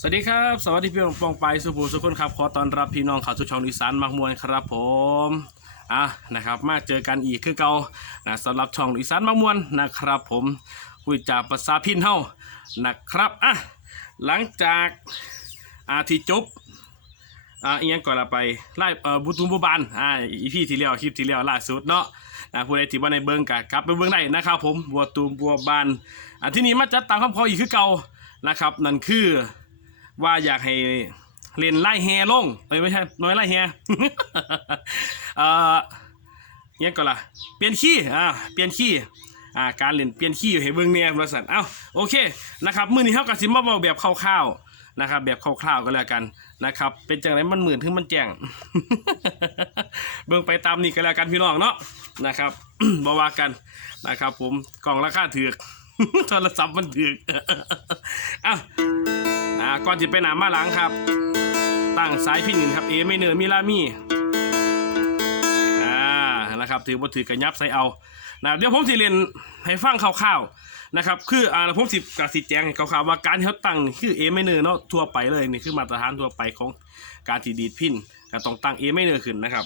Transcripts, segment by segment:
สวัสดีครับ สวัสดีพี่น้องปองไปสุภูสุคนครับ ขอต้อนรับพี่น้องข้าสู่ช่องอีสานมักมวลครับผมอะนะครับ มาเจอกันอีกคือเก่านะสำหรับช่องอีสานมักมวลนะครับผมคุยจากภาษาพินเฮานะครับอะหลังจากอาที่จบอ่าอีกอย่างก่อนละไปไล่เอ่อบุตุมบุบานอ่าอีพี่ที่แล้วคลิปที่แล้วล่าสุดเนาะอ่าผู้ใดที่ว่าในเบิ้งกะกลับไปเบิ้งได้นะครับผมบัวตูมบัวบานอ่าที่นี่มาจัดตามคำขออีกคือเก่านะครับนั่นคือ ว่าอยากให้เล่นไล่แฮลงไม่ใช่น้อยไล่แฮเอ่อเนี่ยก่อนล่ะเปลี่ยนขี้อ่าเปลี่ยนขี้อ่าการเล่นเปลี่ยนขี้อยู่ให้เบิ่งเนี่ยบริษัทเอ้าโอเคนะครับมื้อนี้เฮาก็สิมาเว้าแบบคร่าวๆนะครับ แบบคร่าวๆก็แล้วกันนะครับ เป็นจังไดมันหมื่นถึงมันแจ้งเบิ่งไปตามนี้ก็แล้วกันพี่น้องเนาะนะครับบ่ว่ากันนะครับ ผมกล่องราคาถูกโทรศัพท์มันถูกอะ อ่าก่อนจะไปหนามาหลังครับ ตั้งสายพินเงินครับเอไม่เนือมิลามีอ่านะครับถือว่าถือกระยับใส่เอานะเดี๋ยวผมสิเรียนให้ฟังคร่าวๆนะครับคืออ่าผมสิกระสิแจ้งให้คร่าวๆว่าการที่เขาตั้งคือเอไม่เนือเนาะทั่วไปเลยนี่คือมาตรฐานทั่วไปของการที่ดีดพินก็ต้องตั้งเอไม่เนือขึ้นนะครับ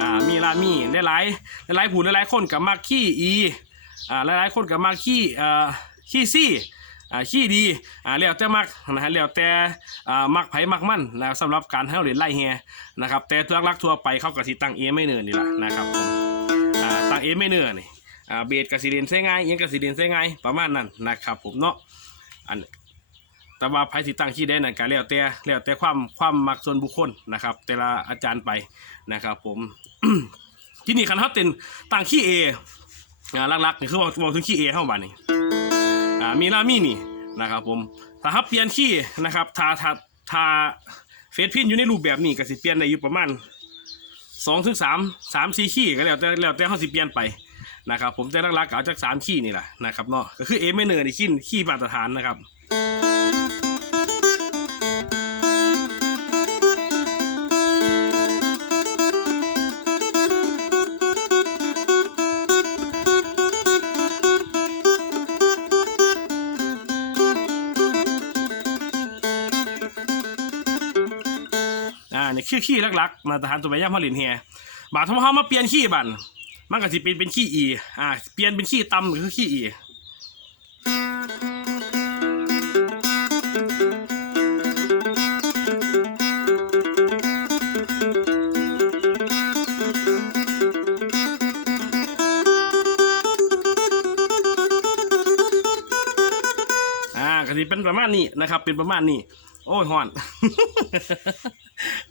อ่ามีลามี่หลายๆหลายผู้หลายคนกับมากขี้อีอ่าหลายๆคนกับมากขี้อ่อขี้ซี่ อ่าขี้ดีอ่าแล้วแต่มักนะฮะแล้วแต่อ่ามักไผมักมันแล้วสำหรับการให้เราเรียนไล่แฮนะครับแต่ตัวลักทั่วไปเขาก็สิตั้งเอไม่เนินนี่แหละนะครับผมอ่าตั้งเอไม่เนินนี่อ่าเบสกับสีเรียนใช้ง่ายอิหยังกับสีเรียนใช้ง่ายประมาณนั้นนะครับผมเนาะอันแต่ว่าไผสิตั้งขี้ได้นั่นก็แล้วแต่แล้วแต่ความความมักส่วนบุคคลนะครับ แต่ละอาจารย์ไปนะครับ ผมที่นี่คันเขาเต็นตั้งขี้เออ่าลักๆนี่คือว่าว่าถึงขี้เอเข้ามานี่ อ่ามีลามี่นี่นะครับผมถ้าฮับเปลี่ยนขี้นะครับถ้าถ้าถ้าเฟซพินอยู่ในรูปแบบนี้ก็สิเปลี่ยนได้อยู่ประมาณสองถึงสามสามสี่ขี้ก็แล้วแต่แล้วแต่เขาสิเปลี่ยนไปนะครับผมจะรักๆเอาจากสามขี้นี่แหละนะครับเนาะก็คือเอเมเนอร์นี่ขี้ขี้มาตรฐานนะครับ คือขี้ลักๆมาตรฐานตัวใบย่ามาลินเฮียบาททำเขามาเปลี่ยนขี้บันมันก็สิเป็นเป็นขี้อีอ่าเปลี่ยนเป็นขี้ตำหรือขี้อีอ่าก็สิเป็นประมาณนี้นะครับ เป็นประมาณนี้ โอ้ยฮอน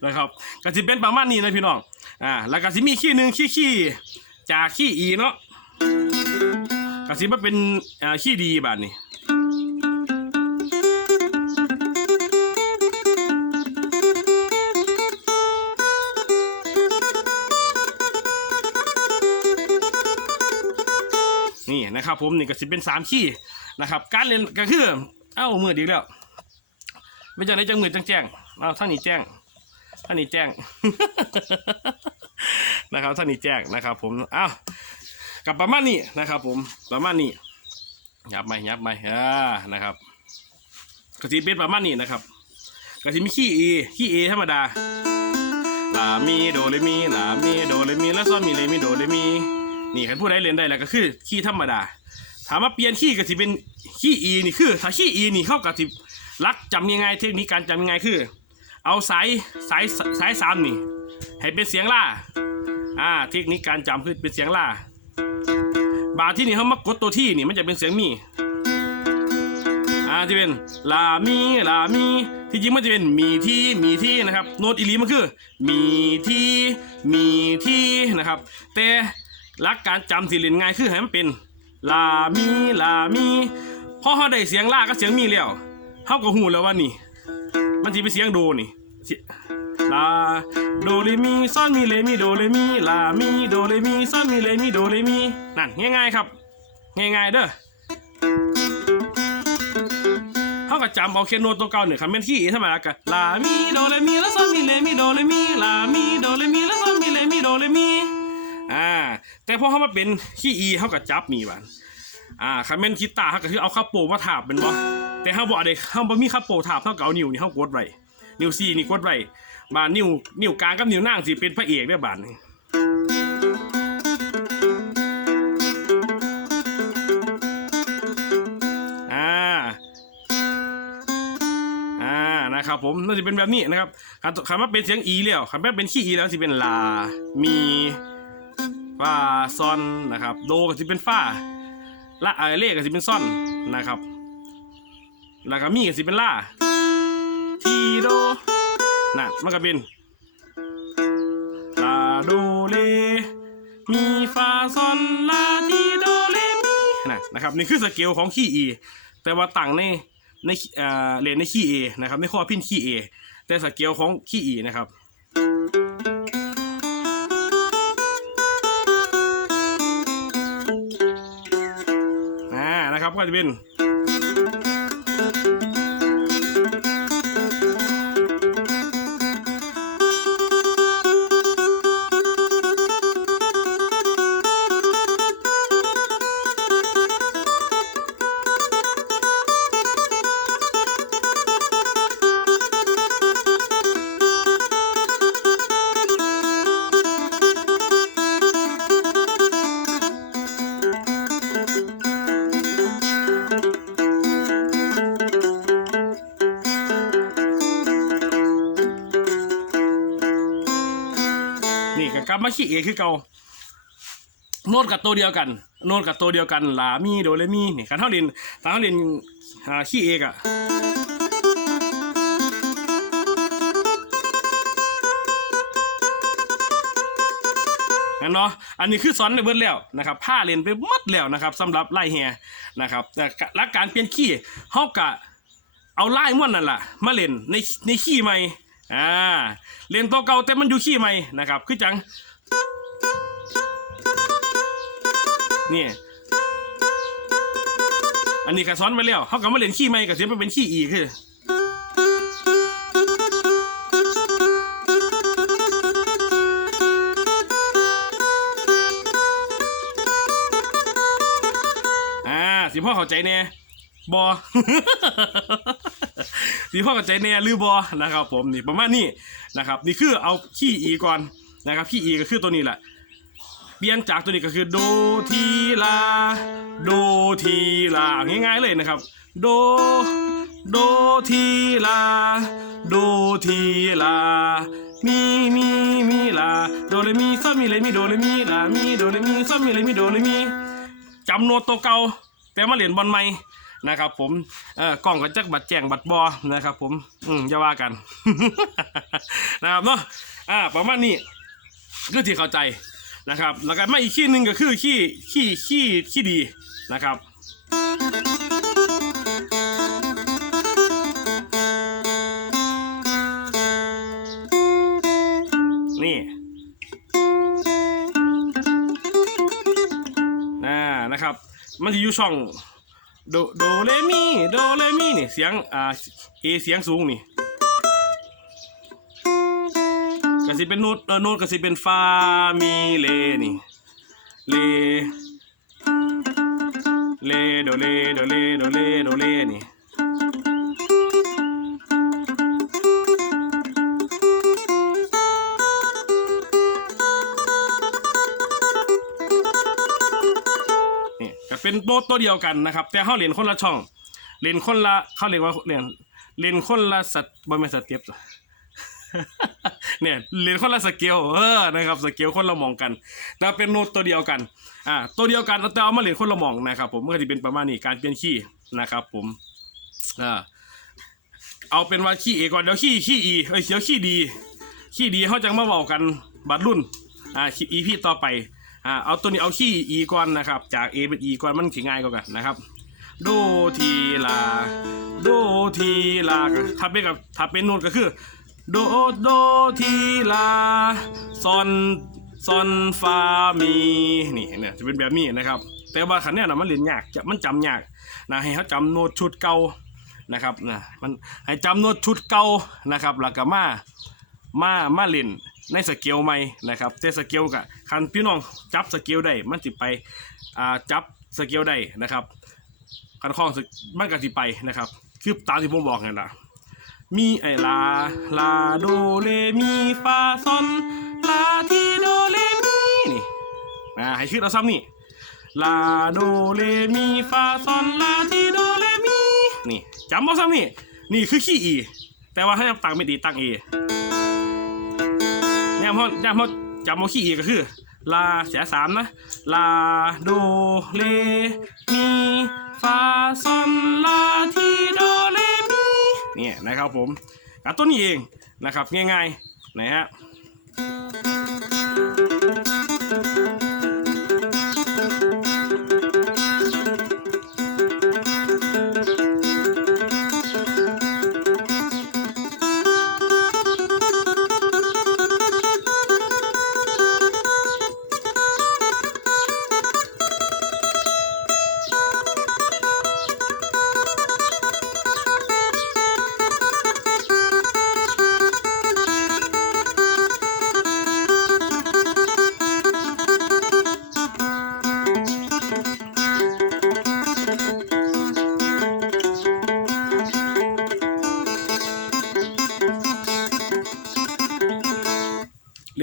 นะครับก็สิเป็นประมาณนี้นะพี่น้องอ่าแล้วก็สิมีขี้หนึ่งขี้ขี้จากขี้อีเนาะก็สิมาเป็นอ่าขี้ดีบาดนี้นี่นะครับผมนี่ก็สิเป็นสามขี้นะครับ การเล่นก็คือ เอ้ามือดีแล้วไม่จังไหนจังมือจังแจ้งเอาท่านนี้แจ้ง ท่านนี้แจ้ง นะครับท่านนี้แจ้งนะครับ ผมอ้าวกับประมาณนี้นะครับ ผมประมาณนี้ยับไหมยับไหมอ่านะครับก็สิเป็นประมาณนี้นะครับก็สิมีขี้เอขี้เอธรรมดาลามีโดเรมีลามีโดเรมีแล้วซ้อนมีเรมีโดเรมีนี่ใครพูดได้เรียนได้แล้วก็คือขี้ธรรมดาถามว่าเปลี่ยนขี้ก็สิเป็นขี้อีนี่คือ ถ้าขี้อีนี่เข้ากับสิลักจำยังไงเทคนิคการจำยังไงคือ เอาสายสายสายสามนี่ ให้เป็นเสียงล่าอ่าเทคนิคการจำคือเป็นเสียงล่า บาทที่นี่เขามากดตัวที่นี่มันจะเป็นเสียงมีอ่าจะเป็นลามีลามีที่จริงมันจะเป็นมีที่มีที่นะครับโน้ตอีลีมันคือ มีที่มีที่นะครับ แต่หลักการจำสิเล่นง่ายคือให้มันเป็นลามีลามีพอเขาได้เสียงลาก็เสียงมีแล้วเขาก็หูแล้วว่านี่ มันจะเป็นเสียงโดนี่ ลาโดเรมีซอนมีเลมีโดเรมีลามีโดเรมีซอนมีเลมีโดเรมีนั่นง่ายๆครับ ง่ายๆเด้อเขาก็จำเอาแค่โนตตัวเก่าเนี่ยคำเป็นที่ธรรมดาก็ลามีโดเรมีแล้วซอนมีเลมีโดเรมีลามีโดเรมีแล้วซอนมีเลมีโดเรมีอ่าแต่พอเขามาเป็นขี้อีเขาก็จับมีบันอ่าคันแม่นคิดตาเขาก็คือเอาข้าวโปมาถาบเป็นบ่แต่เฮาบ่ได้เฮาบ่มีคับโปถาบเท่ากับเอานิ้วนี่เฮากดไว้ นิ้ว4นี่กดไว้บานิ้วนิ้วกลางกับนิ้วนางสิเป็นพระเอกเด้บาดนี้อ่าอ่านะครับผมน่าจะเป็นแบบนี้นะครับคำว่าเป็นเสียงอีแล้วคำว่าเป็นขี้อีแล้วสิเป็นลา มีฟาซอนนะครับโดก็สิเป็นฟ้าละเอเลก็สิเป็นซ่อนนะครับแล้วก็มีก็สิเป็นลา ทีโดน่ะมันก็เป็นลาโดเลมีฟาซอนลาทีโดเลมีนะนะครับนี่คือสเกลของขี้อีแต่ว่าต่างในในเอ่อเลนในขี้เอนะครับในข้อพินขี้เอแต่สเกลของขี้อีนะครับอ่านะครับก็จะเป็น นี่ก็กลับมาขี้เอคือเก่าโน้ตกับตัวเดียวกัน โน้ตกับตัวเดียวกันลามีโดเรมีนี่การเท่าเรียนถ้าเท่าเรียนขี้เอกอะงั้นเนาะ อันนี้คือสอนในเบิร์ดแล้วนะครับผ้าเรียนไปหมดแล้วนะครับสำหรับไล่แฮนะครับแต่หลักการเปลี่ยนขี้เฮากะเอาไล่ม้วนนั่นแหละมาเล่นในในขี้ใหม่ อ่าเล่นตัวเก่าแต่มันอยู่ขี้ใหม่นะครับ คือจัง นี่ อันนี้ก็ซ้อนไปแล้วเขาก็มาเล่นขี้ใหม่ก็เสียไปเป็นขี้อีกคืออ่าสิพ่อเข้าใจแน่บอ สิพ่อเข้าใจแน่หรือบอนะครับ ผมนี่ประมาณนี้นะครับ นี่คือเอาขี้อีก่อนนะครับขี้อีก็คือตัวนี้แหละเปลี่ยนจากตัวนี้ก็คือโดทีลาโดทีลาง่ายๆเลยนะครับโดโดทีลาโดทีลามีมีมีลาโดเรมีซอมีเรมีโดเรมีลามีโดเรมีซอมีเรมีโดเรมีจำโน้ตตัวเก่าแต่มาเล่นบอลใหม่ นะครับผมเออกล้องก็จักบัดแจงบัดบอนะครับผมอืมอย่าว่ากัน นะครับเนาะอ่าประมาณนี้คือที่เข้าใจนะครับ แล้วก็มาอีกขี้หนึ่งก็คือขี้ขี้ขี้ขี้ดีนะครับนี่อ่านะครับ มันจะอยู่ช่อง โดโดเรมีโดเรมีนี่เสียงอ่าเอเสียงสูงนี่กสิเป็นโน้ตเออโน้ตกสิเป็นฟามีเลนี่เลเลโดเลโดเลโดเลโดเลนี่ เป็นโน้ตตัวเดียวกันนะครับ แต่เขาเรียนคนละช่องเรียนคนละเขาเรียกว่าเรียนเรียนคนละสัตบ่แม่นสเต็ปเนี่ยเรียนคนละสเกลเออนะครับสเกลคนละมองกัน แต่เป็นโน้ตตัวเดียวกันอ่าตัวเดียวกันแต่เอามาเรียนคนละมองนะครับผมมันก็จะเป็นประมาณนี้การเปลี่ยนคีย์นะครับ ผมอ่าเอาเป็นว่าขี้เอก่อนเดี๋ยวขี้ขี้อีเอ้ยเดี๋ยวขี้ดีขี้ดีเขาจะมาบอกกันบัดรุ่นอ่าอีพีต่อไป อ่าเอาตัวนี้เอาขี้อีก่อนนะครับ จาก A เป็น E ก่อนมันถึงง่ายกว่ากันนะครับโดทีลาโดทีลาถ้าเป็นกับถ้าเป็นนูนก็คือโดโดทีลาซอนซอนฟามีนี่เนี่ยจะเป็นแบบนี้นะครับ แต่ว่าขันเนี่ยนะมันเรียนยากจะมันจำยากนะให้เขาจำโน้ตชุดเก่านะครับนะมันให้จำโน้ตชุดเก่านะครับแล้วก็มามามาเล่น ในสเกลใหม่นะครับแต่สเกลกับคันพี่น้องจับสเกลได้มันสิไปอ่าจับสเกลได้นะครับคันคล้องมันก็สิไปนะครับคือตามที่ผมบอกไงล่ะมีไอลาลาโดเลมีฟาซอนลาทีโดเลมีนี่อ่าให้ชื่อเราซ้ำนี่ลาโดเลมีฟาซอนลาทีโดเลมีนี่จำบ่ซ้ำนี่นี่คือขี้อี แต่ว่าถ้าจำตังไม่ดีตังเอ เนี่ยพอย่ามพอจำเอาขี้อีก็คือ ลาเสียสามนะ ลาโดเลมีฟาซอนลาทีโดเลมีเนี่ยนะครับผมอะต้นนี้เองนะครับง่ายๆนะฮะ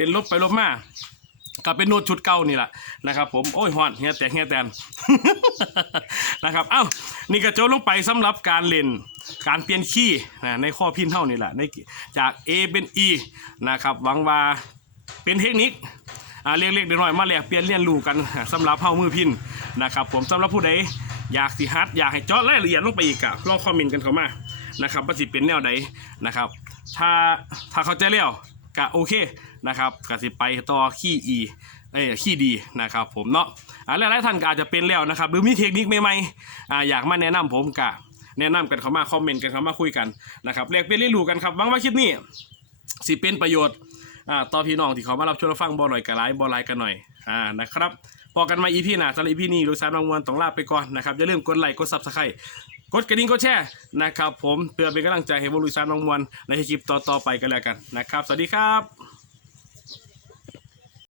นลบไปลบมาก็เป็นโน้ตชุดเก่านี่แหละนะครับผมโอ้ยฮอนเฮียแตกเฮียแตนนะครับเอ้านี่ก็โจบลงไปสำหรับการเล่นการเปลี่ยนคีย์นะในข้อพินเท่านี่แหละในจาก A เป็น E นะครับหวังว่าเป็นเทคนิคอ่าเล็กๆน้อยมาแลกเปลี่ยนเรียนรู้กันสำหรับเฮามือพินนะครับผมสำหรับผู้ใดอยากสิฮัดอยากให้เจาะรายละเอียดลงไปอีกอะลองคอมเมนต์กันเข้ามานะครับว่าสิเป็นแนวใดนะครับถ้าถ้าเข้าใจแล้วก็โอเค นะครับกสิไปต่อขี้อีเอ้ยขี้ดีนะครับผมเนาะอ่าหลายๆท่านก็อาจจะเป็นแล้วนะครับ หรือมีเทคนิคใหม่ๆอ่าอยากมาแนะนำผมก็แนะนำกันเข้ามาคอมเมนต์กันเข้ามาคุยกันนะครับแลกเปลี่ยนเรียนรู้กันครับหวังว่าคลิปนี้สิเป็นประโยชน์อ่าต่อพี่น้องที่เขามารับชมรับฟังบอหน่อยกันไลฟ์บอไลน์กันหน่อยอ่านะครับพอกันมาอีพีหน้าสำหรับอีพีนี้รู้สารบางวันต้องลาไปก่อนนะครับอย่าลืมกดไลค์กดซับสไครต์กดกระดิ่งกดแชร์นะครับผมเพื่อเป็นกำลังใจให้บริษัทน้องมวลในคลิปต่อๆไปกันแล้วกันนะครับ สวัสดีครับ